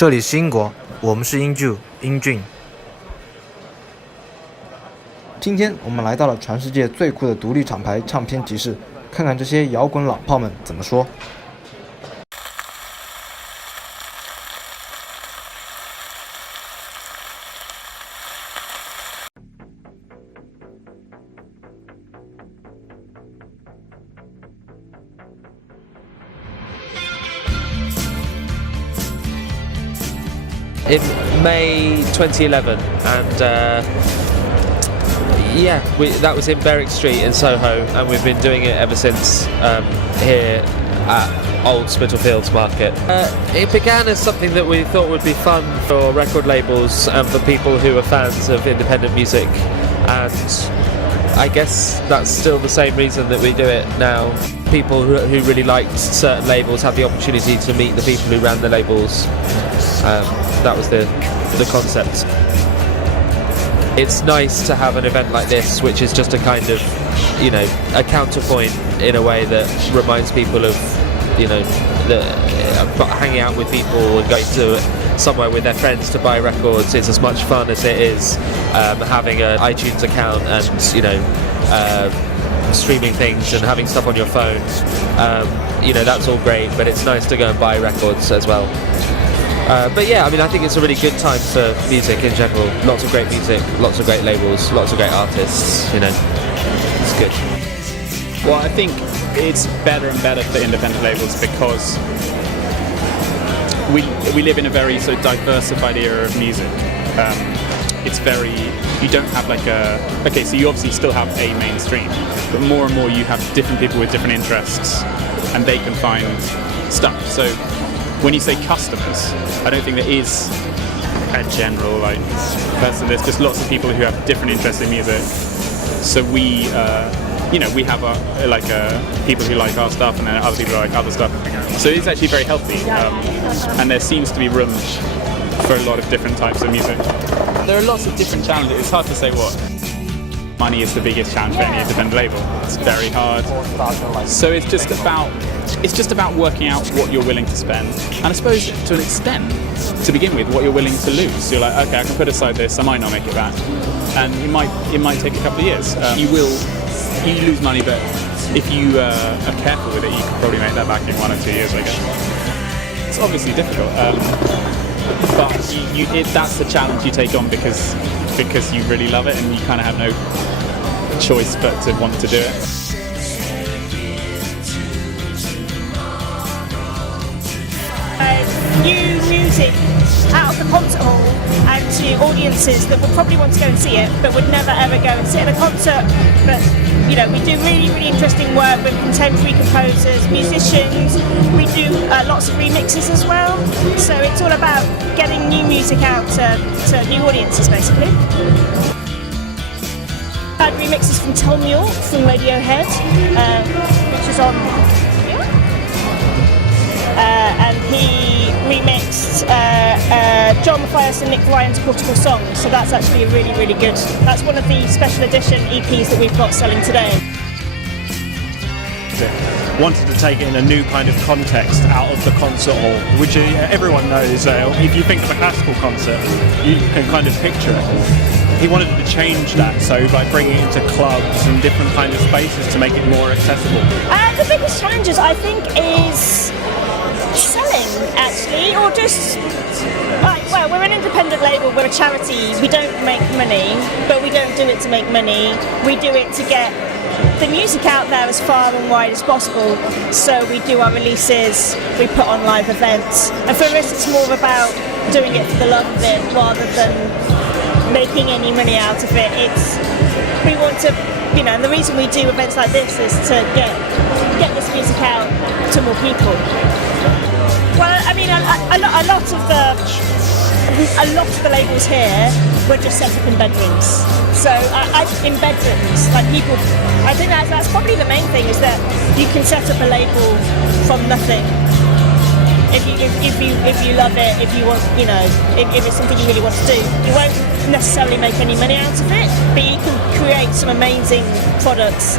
这里是英国，我们是英剧英俊。今天我们来到了全世界最酷的独立厂牌唱片集市，看看这些摇滚老炮们怎么说。In May 2011, and that was in Berwick Street in Soho, and we've been doing it ever since here at Old Spitalfields Market. It began as something that we thought would be fun for record labels and for people who are fans of independent music, and I guess that's still the same reason that we do it now. People who really liked certain labels have the opportunity to meet the people who ran the labels. That was the concept. It's nice to have an event like this, which is just a kind of, a counterpoint in a way that reminds people of, hanging out with people and going to somewhere with their friends to buy records is as much fun as it is having an iTunes account and, streaming things and having stuff on your phone. That's all great, but it's nice to go and buy records as well. I think it's a really good time for music in general. Lots of great music, lots of great labels, lots of great artists, It's good. Well, I think it's better and better for independent labels because we live in a very sort of diversified era of music. You don't have so you obviously still have a mainstream, but more and more you have different people with different interests and they can find stuff. So when you say customers, I don't think there is a general person. There's just lots of people who have different interests in music. So we have people who like our stuff and then other people who like other stuff. So it's actually very healthy, and there seems to be room for a lot of different types of music. There are lots of different challenges. It's hard to say what. Money is the biggest challenge for any independent label. It's very hard. So it's just about working out what you're willing to spend, and I suppose to an extent, to begin with, what you're willing to lose. So you're like, okay, I can put aside this, I might not make it back, and it might take a couple of years. You lose money, but if you are careful with it, you can probably make that back in 1 or 2 years, I guess. It's obviously difficult, but that's the challenge you take on because you really love it and you kind of have no choice but to want to do it. New music out of the concert hall and to audiences that would probably want to go and see it but would never ever go and sit at a concert. But we do really, really interesting work with contemporary composers, musicians. We do lots of remixes as well. So it's all about getting new music out to new audiences, basically. Had remixes from Tom York from Radiohead, which is on here. And he remixed John Matthias and Nick Ryan's Portable Songs, so that's actually really, really good. That's one of the special edition EPs that we've got selling today. Wanted to take it in a new kind of context out of the concert hall, which everyone knows. If you think of a classical concert, you can kind of picture it. He wanted to change that, so by bringing it into clubs and different kind of spaces to make it more accessible. The biggest challenges, I think, is selling, actually, or just we're an independent label, we're a charity, we don't make money, but we don't do it to make money, we do it to get the music out there as far and wide as possible. So we do our releases, we put on live events, and for us it's more about doing it for the love of it rather than making any money out of it. We want to, and the reason we do events like this is to get this music out to more people. Well, I mean, a lot of the labels here were just set up in bedrooms. So in bedrooms, people, I think that's probably the main thing, is that you can set up a label from nothing. If you love it, if you want, if it's something you really want to do, you won't necessarily make any money out of it, but you can create some amazing products